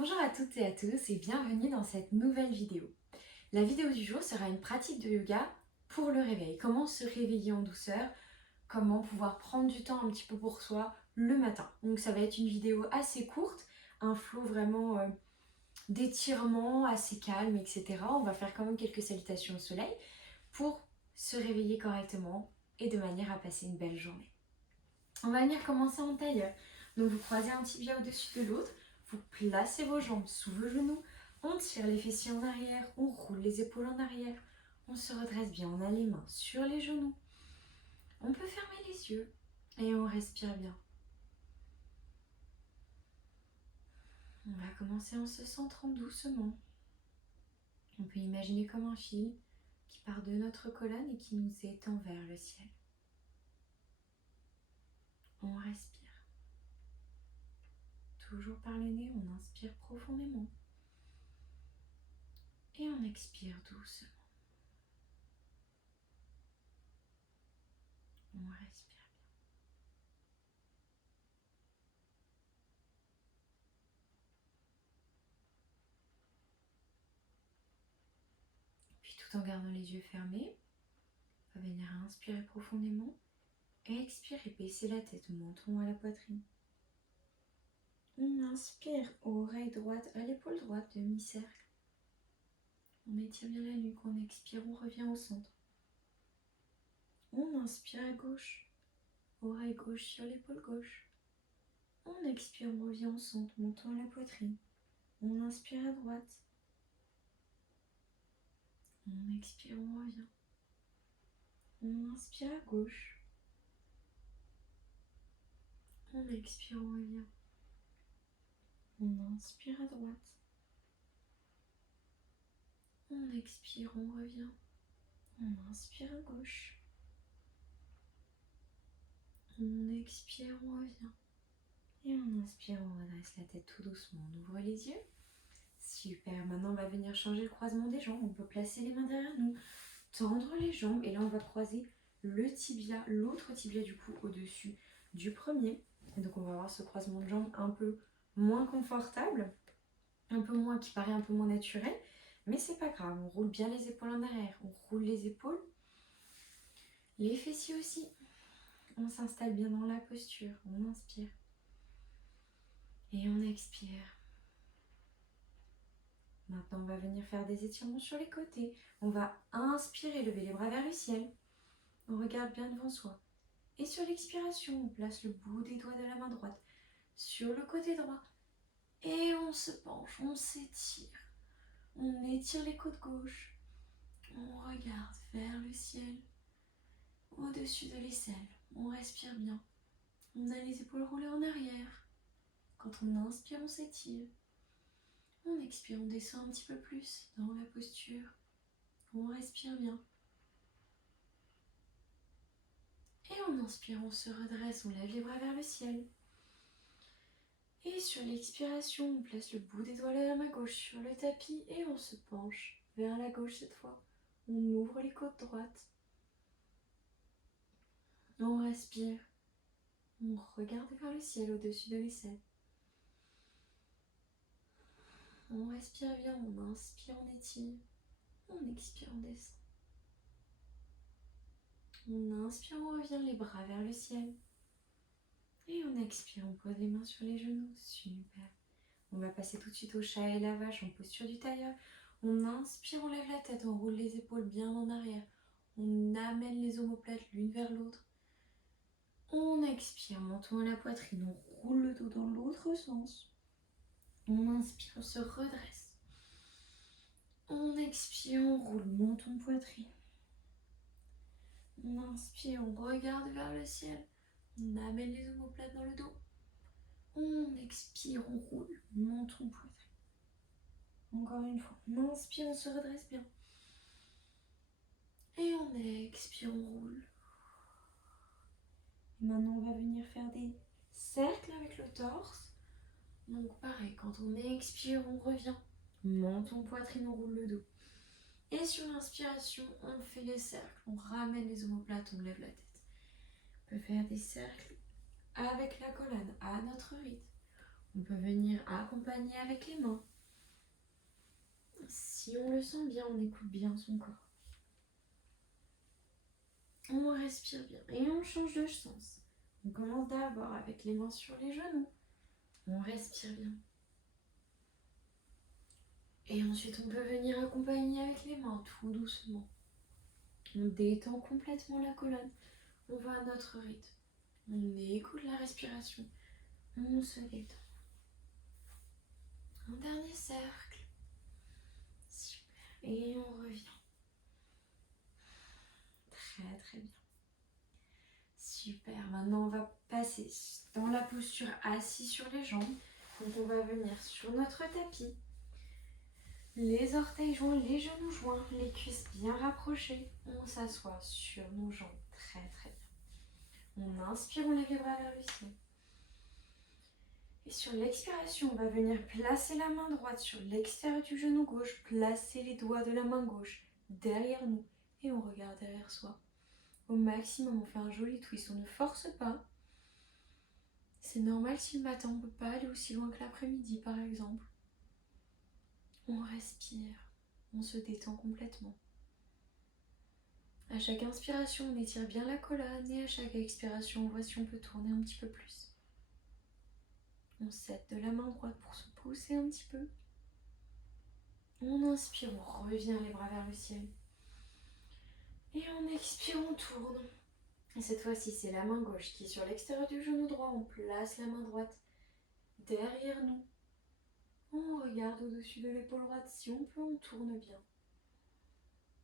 Bonjour à toutes et à tous et bienvenue dans cette nouvelle vidéo. La vidéo du jour sera une pratique de yoga pour le réveil. Comment se réveiller en douceur, comment pouvoir prendre du temps un petit peu pour soi le matin. Donc ça va être une vidéo assez courte, un flow vraiment d'étirement assez calme, etc. On va faire quand même quelques salutations au soleil pour se réveiller correctement et de manière à passer une belle journée. On va venir commencer en tailleur. Donc vous croisez un tibia au-dessus de l'autre, vous placez vos jambes sous vos genoux, on tire les fessiers en arrière, on roule les épaules en arrière, on se redresse bien, on a les mains sur les genoux. On peut fermer les yeux et on respire bien. On va commencer en se centrant doucement. On peut imaginer comme un fil qui part de notre colonne et qui nous étend vers le ciel. On respire. Toujours par le nez, on inspire profondément. Et on expire doucement. On respire bien. Puis tout en gardant les yeux fermés, on va venir inspirer profondément et expirer, baisser la tête, menton à la poitrine. On inspire, oreille droite à l'épaule droite, demi-cercle. On étire bien la nuque, on expire, on revient au centre. On inspire à gauche, oreille gauche sur l'épaule gauche. On expire, on revient au centre, menton à la poitrine. On inspire à droite. On expire, on revient. On inspire à gauche. On expire, on revient. On inspire à droite. On expire, on revient. On inspire à gauche. On expire, on revient. Et on inspire, on redresse la tête tout doucement. On ouvre les yeux. Super, maintenant on va venir changer le croisement des jambes. On peut placer les mains derrière nous, tendre les jambes. Et là on va croiser le tibia, l'autre tibia du coup au-dessus du premier. Et donc on va avoir ce croisement de jambes un peu moins confortable, un peu moins, qui paraît un peu moins naturel. Mais c'est pas grave, on roule bien les épaules en arrière. On roule les épaules, les fessiers aussi. On s'installe bien dans la posture, on inspire. Et on expire. Maintenant, on va venir faire des étirements sur les côtés. On va inspirer, lever les bras vers le ciel. On regarde bien devant soi. Et sur l'expiration, on place le bout des doigts de la main droite sur le côté droit. Et on se penche, on s'étire. On étire les côtes gauches. On regarde vers le ciel, au-dessus de l'aisselle. On respire bien. On a les épaules roulées en arrière. Quand on inspire, on s'étire. On expire, on descend un petit peu plus dans la posture. On respire bien. Et on inspire, on se redresse, on lève les bras vers le ciel. Et sur l'expiration, on place le bout des doigts de la main gauche sur le tapis et on se penche vers la gauche cette fois. On ouvre les côtes droites. On respire. On regarde vers le ciel au-dessus de l'aisselle. On respire bien, on inspire, on étire. On expire, on descend. On inspire, on revient les bras vers le ciel. Et on expire, on pose les mains sur les genoux. Super. On va passer tout de suite au chat et la vache en posture du tailleur. On inspire, on lève la tête, on roule les épaules bien en arrière. On amène les omoplates l'une vers l'autre. On expire, menton à la poitrine, on roule le dos dans l'autre sens. On inspire, on se redresse. On expire, on roule menton, poitrine. On inspire, on regarde vers le ciel. On amène les omoplates dans le dos. On expire, on roule menton, poitrine. Encore une fois, on inspire, on se redresse bien. Et on expire, on roule. Et maintenant, on va venir faire des cercles avec le torse. Donc pareil, quand on expire, on revient. Menton, poitrine, on roule le dos. Et sur l'inspiration, on fait les cercles. On ramène les omoplates, on lève la tête. On peut faire des cercles avec la colonne à notre rythme. On peut venir accompagner avec les mains. Si on le sent bien, on écoute bien son corps. On respire bien et on change de sens. On commence d'abord avec les mains sur les genoux. On respire bien. Et ensuite, on peut venir accompagner avec les mains, tout doucement. On détend complètement la colonne. On va à notre rythme. On écoute la respiration. On se détend. Un dernier cercle. Super. Et on revient. Très très bien. Super. Maintenant, on va passer dans la posture assis sur les jambes. Donc, on va venir sur notre tapis. Les orteils joints, les genoux joints, les cuisses bien rapprochées. On s'assoit sur nos jambes. Très très bien. On inspire, on lève les bras vers le ciel. Et sur l'expiration, on va venir placer la main droite sur l'extérieur du genou gauche, placer les doigts de la main gauche derrière nous et on regarde derrière soi. Au maximum, on fait un joli twist, on ne force pas. C'est normal si le matin on ne peut pas aller aussi loin que l'après-midi par exemple. On respire, on se détend complètement. À chaque inspiration, on étire bien la colonne et à chaque expiration, on voit si on peut tourner un petit peu plus. On s'aide de la main droite pour se pousser un petit peu. On inspire, on revient les bras vers le ciel. Et on expire, on tourne. Et cette fois-ci, c'est la main gauche qui est sur l'extérieur du genou droit. On place la main droite derrière nous. On regarde au-dessus de l'épaule droite. Si on peut, on tourne bien.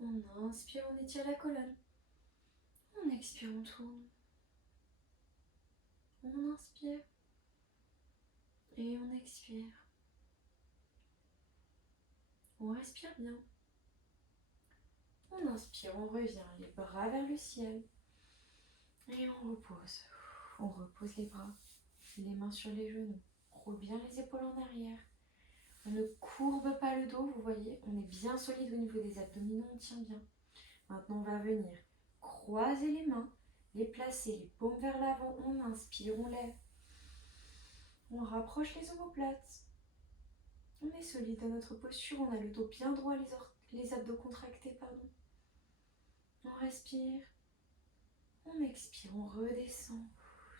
On inspire, on étire la colonne. On expire, on tourne. On inspire. Et on expire. On respire bien. On inspire, on revient, les bras vers le ciel. Et on repose. On repose les bras, les mains sur les genoux. On roule bien les épaules en arrière. On ne courbe pas le dos, vous voyez. On est bien solide au niveau des abdominaux, on tient bien. Maintenant, on va venir croiser les mains, les placer, les paumes vers l'avant. On inspire, on lève. On rapproche les omoplates. On est solide dans notre posture. On a le dos bien droit, les abdos contractés, pardon. On respire. On expire, on redescend.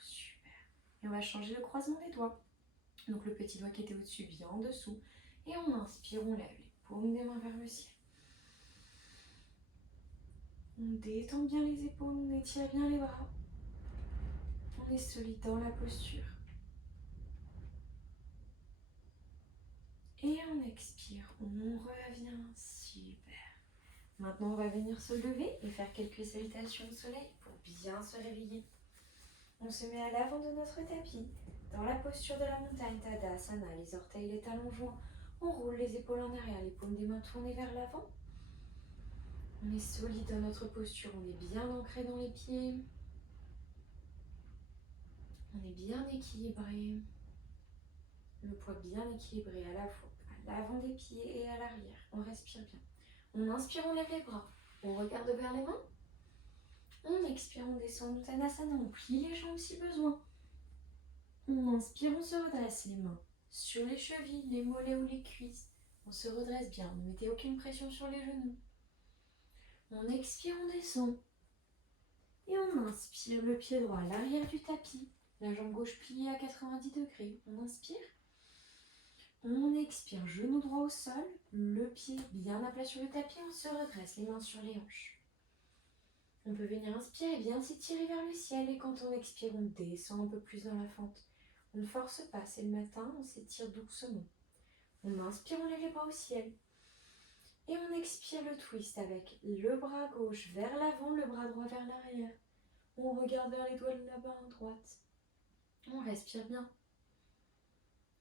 Super. Et on va changer le croisement des doigts. Donc le petit doigt qui était au-dessus vient en dessous. Et on inspire, on lève les paumes des mains vers le ciel. On détend bien les épaules, on étire bien les bras. On est solide dans la posture. Et on expire, on revient. Super. Maintenant, on va venir se lever et faire quelques salutations au soleil pour bien se réveiller. On se met à l'avant de notre tapis, dans la posture de la montagne Tadasana, les orteils, les talons joints. On roule les épaules en arrière, les paumes des mains tournées vers l'avant. On est solide dans notre posture, on est bien ancré dans les pieds. On est bien équilibré. Le poids bien équilibré à la fois à l'avant des pieds et à l'arrière. On respire bien. On inspire, on lève les bras. On regarde vers les mains. On expire, on descend en Uttanasana. On plie les jambes si besoin. On inspire, on se redresse les mains sur les chevilles, les mollets ou les cuisses. On se redresse bien. Ne mettez aucune pression sur les genoux. On expire, on descend. Et on inspire le pied droit à l'arrière du tapis. La jambe gauche pliée à 90 degrés. On inspire. On expire, genou droit au sol, le pied bien à plat sur le tapis, on se redresse, les mains sur les hanches. On peut venir inspirer, bien s'étirer vers le ciel et quand on expire, on descend un peu plus dans la fente. On ne force pas, c'est le matin, on s'étire doucement. On inspire, on lève les bras au ciel. Et on expire le twist avec le bras gauche vers l'avant, le bras droit vers l'arrière. On regarde vers les doigts de la main droite. On respire bien.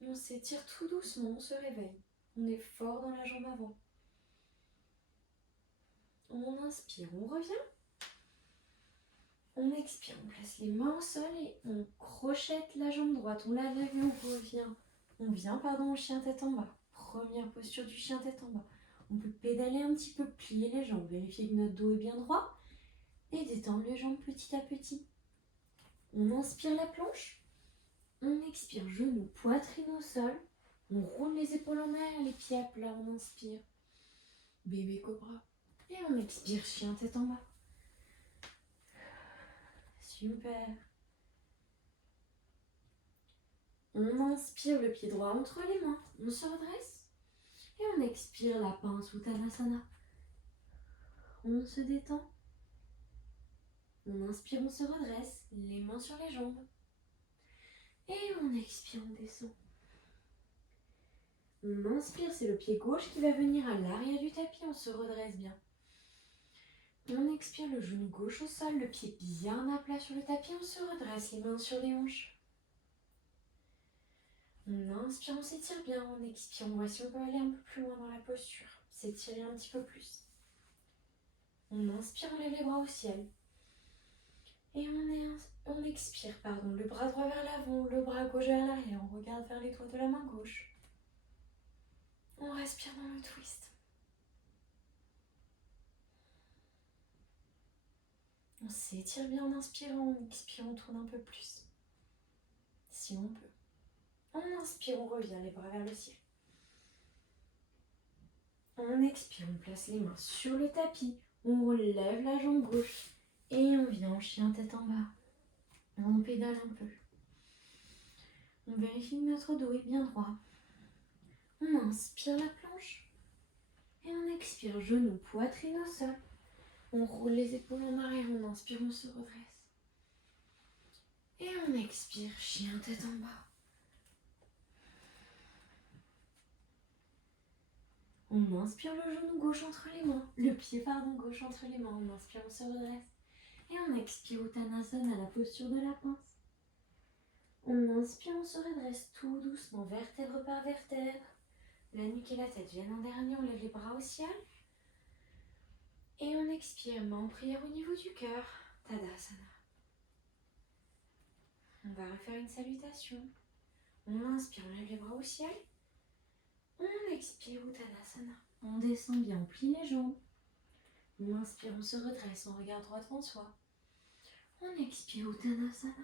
On s'étire tout doucement, on se réveille. On est fort dans la jambe avant. On inspire, on revient. On expire, on place les mains au sol et on crochette la jambe droite. On la lève et on revient. On vient, au chien tête en bas. Première posture du chien tête en bas. On peut pédaler un petit peu, plier les jambes, vérifier que notre dos est bien droit et détendre les jambes petit à petit. On inspire la planche. On expire, genou, poitrine au sol. On roule les épaules en arrière, les pieds à plat, on inspire. Bébé cobra. Et on expire, chien tête en bas. Super. On inspire le pied droit entre les mains. On se redresse. Et on expire la pince Uttanasana. On se détend. On inspire, on se redresse. Les mains sur les jambes. Et on expire, on descend. On inspire, c'est le pied gauche qui va venir à l'arrière du tapis. On se redresse bien. On expire, le genou gauche au sol, le pied bien à plat sur le tapis. On se redresse, les mains sur les hanches. On inspire, on s'étire bien. On expire, on voit si on peut aller un peu plus loin dans la posture. S'étirer un petit peu plus. On inspire, on lève les bras au ciel. Et on expire, le bras droit vers l'avant, le bras gauche vers l'arrière. On regarde vers les doigts de la main gauche. On respire dans le twist. On s'étire bien en inspirant, en expirant, on tourne un peu plus. Si on peut. On inspire, on revient, les bras vers le ciel. On expire, on place les mains sur le tapis. On relève la jambe gauche. Et on vient en chien tête en bas. On pédale un peu. On vérifie que notre dos est bien droit. On inspire la planche. Et on expire, genou, poitrine au sol. On roule les épaules en arrière, on inspire, on se redresse. Et on expire, chien tête en bas. On inspire le genou gauche entre les mains, le pied gauche entre les mains. On inspire, on se redresse. Et on expire Uttanasana à la posture de la pince. On inspire, on se redresse tout doucement, vertèbre par vertèbre. La nuque et la tête viennent en dernier, on lève les bras au ciel. Et on expire, main en prière au niveau du cœur, Tadasana. On va refaire une salutation. On inspire, on lève les bras au ciel. On expire Uttanasana. On descend bien, on plie les jambes. On inspire, on se redresse, on regarde droit devant soi. On expire Uttanasana.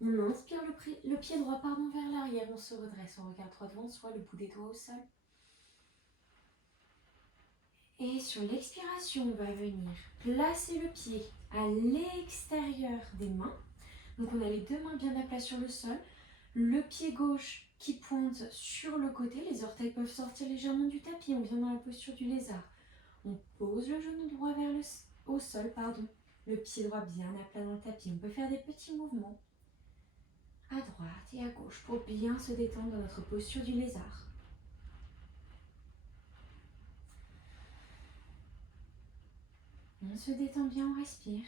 On inspire le pied droit vers l'arrière, on se redresse, on regarde droit devant soi, le bout des doigts au sol. Et sur l'expiration, on va venir placer le pied à l'extérieur des mains. Donc on a les deux mains bien à plat sur le sol. Le pied gauche qui pointe sur le côté. Les orteils peuvent sortir légèrement du tapis. On vient dans la posture du lézard. On pose le genou droit au sol. Le pied droit bien à plat dans le tapis. On peut faire des petits mouvements à droite et à gauche pour bien se détendre dans notre posture du lézard. On se détend bien, on respire.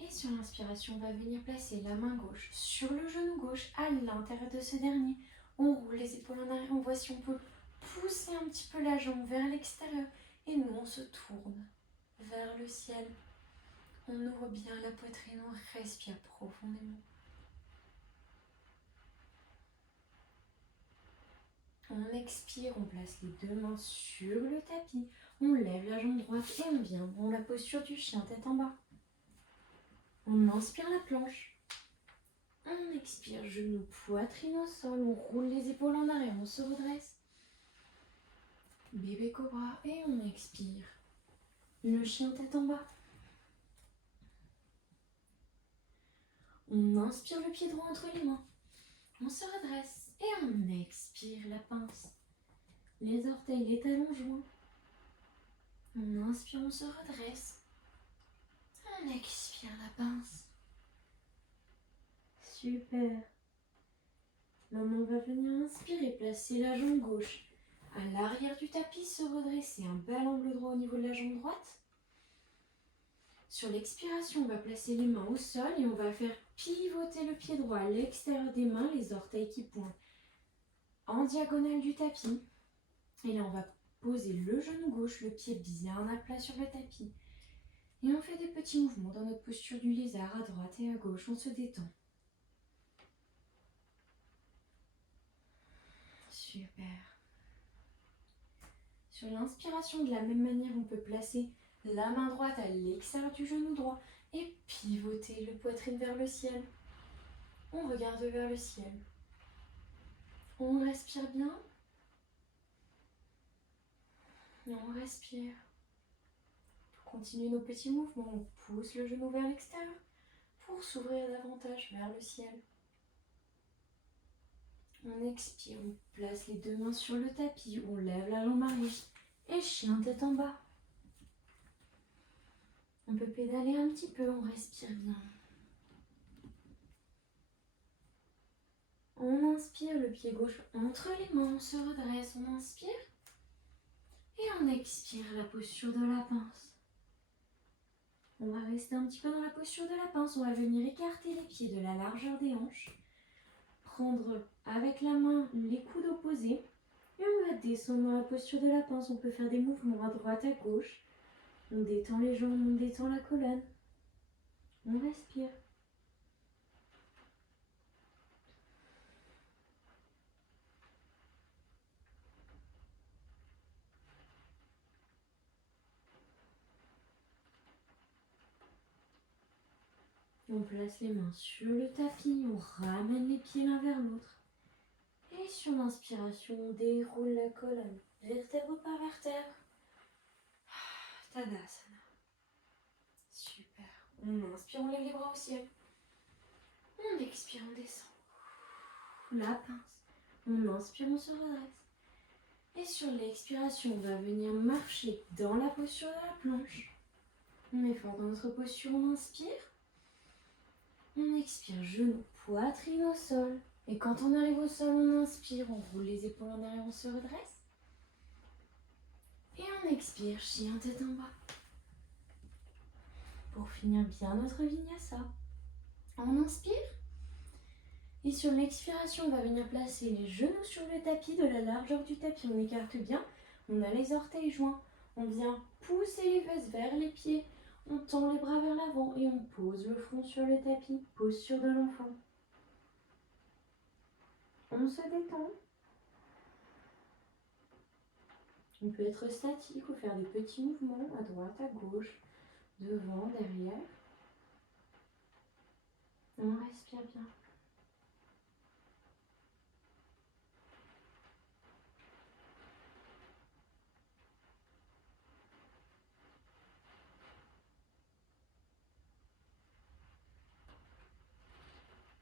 Et sur l'inspiration, on va venir placer la main gauche sur le genou gauche à l'intérieur de ce dernier. On roule les épaules en arrière, on voit si on peut pousser un petit peu la jambe vers l'extérieur. Et nous, on se tourne vers le ciel. On ouvre bien la poitrine, on respire profondément. On expire, on place les deux mains sur le tapis. On lève la jambe droite et on vient dans la posture du chien tête en bas. On inspire la planche. On expire, genou, poitrine au sol. On roule les épaules en arrière, on se redresse. Bébé cobra et on expire. Le chien tête en bas. On inspire le pied droit entre les mains. On se redresse et on expire la pince. Les orteils, les talons joints. On inspire, on se redresse. On expire la pince. Super. Maintenant, on va venir inspirer, placer la jambe gauche à l'arrière du tapis, se redresser. Un bel angle droit au niveau de la jambe droite. Sur l'expiration, on va placer les mains au sol et on va faire pivoter le pied droit à l'extérieur des mains, les orteils qui pointent en diagonale du tapis. Et là, on va poser le genou gauche, le pied bien à plat sur le tapis. Et on fait des petits mouvements dans notre posture du lézard à droite et à gauche. On se détend. Super. Sur l'inspiration, de la même manière, on peut placer la main droite à l'extérieur du genou droit, Et pivotez le poitrine vers le ciel. On regarde vers le ciel. On respire bien. Et on respire. Pour continuer nos petits mouvements, on pousse le genou vers l'extérieur pour s'ouvrir davantage vers le ciel. On expire, on place les deux mains sur le tapis, on lève la jambe arrière et chien tête en bas. On peut pédaler un petit peu, on respire bien. On inspire, le pied gauche entre les mains, on se redresse, on inspire. Et on expire la posture de la pince. On va rester un petit peu dans la posture de la pince, on va venir écarter les pieds de la largeur des hanches. Prendre avec la main les coudes opposés. Et on va descendre dans la posture de la pince, on peut faire des mouvements à droite, à gauche. On détend les jambes, on détend la colonne. On respire. On place les mains sur le tapis, on ramène les pieds l'un vers l'autre. Et sur l'inspiration, on déroule la colonne, vertèbre par vertèbre. Tadasana. Super. On inspire, on lève les bras au ciel. On expire, on descend. La pince. On inspire, on se redresse. Et sur l'expiration, on va venir marcher dans la posture de la planche. On est fort dans notre posture, on inspire. On expire, genou, poitrine au sol. Et quand on arrive au sol, on inspire, on roule les épaules en arrière, on se redresse. Et on expire, chien tête en bas. Pour finir bien notre vinyasa. On inspire. Et sur l'expiration, on va venir placer les genoux sur le tapis, de la largeur du tapis. On écarte bien, on a les orteils joints. On vient pousser les fesses vers les pieds. On tend les bras vers l'avant et on pose le front sur le tapis. Posture de l'enfant. On se détend. On peut être statique ou faire des petits mouvements à droite, à gauche, devant, derrière. On respire bien.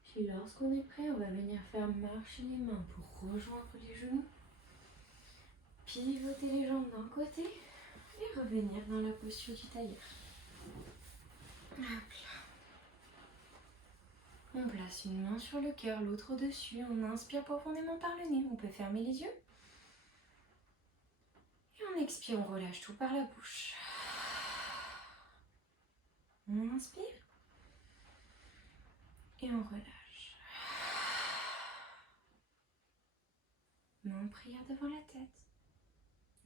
Puis lorsqu'on est prêt, on va venir faire marcher les mains pour rejoindre les genoux. Pivoter les jambes d'un côté et revenir dans la posture du tailleur. Hop là. On place une main sur le cœur, l'autre au-dessus. On inspire profondément par le nez. On peut fermer les yeux. Et on expire, on relâche tout par la bouche. On inspire. Et on relâche. Main en prière devant la tête.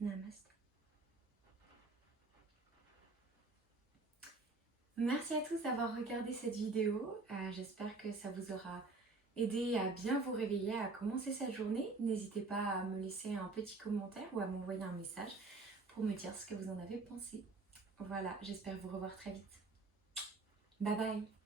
Namaste. Merci à tous d'avoir regardé cette vidéo. J'espère que ça vous aura aidé à bien vous réveiller, à commencer cette journée. N'hésitez pas à me laisser un petit commentaire ou à m'envoyer un message pour me dire ce que vous en avez pensé. Voilà, j'espère vous revoir très vite. Bye bye!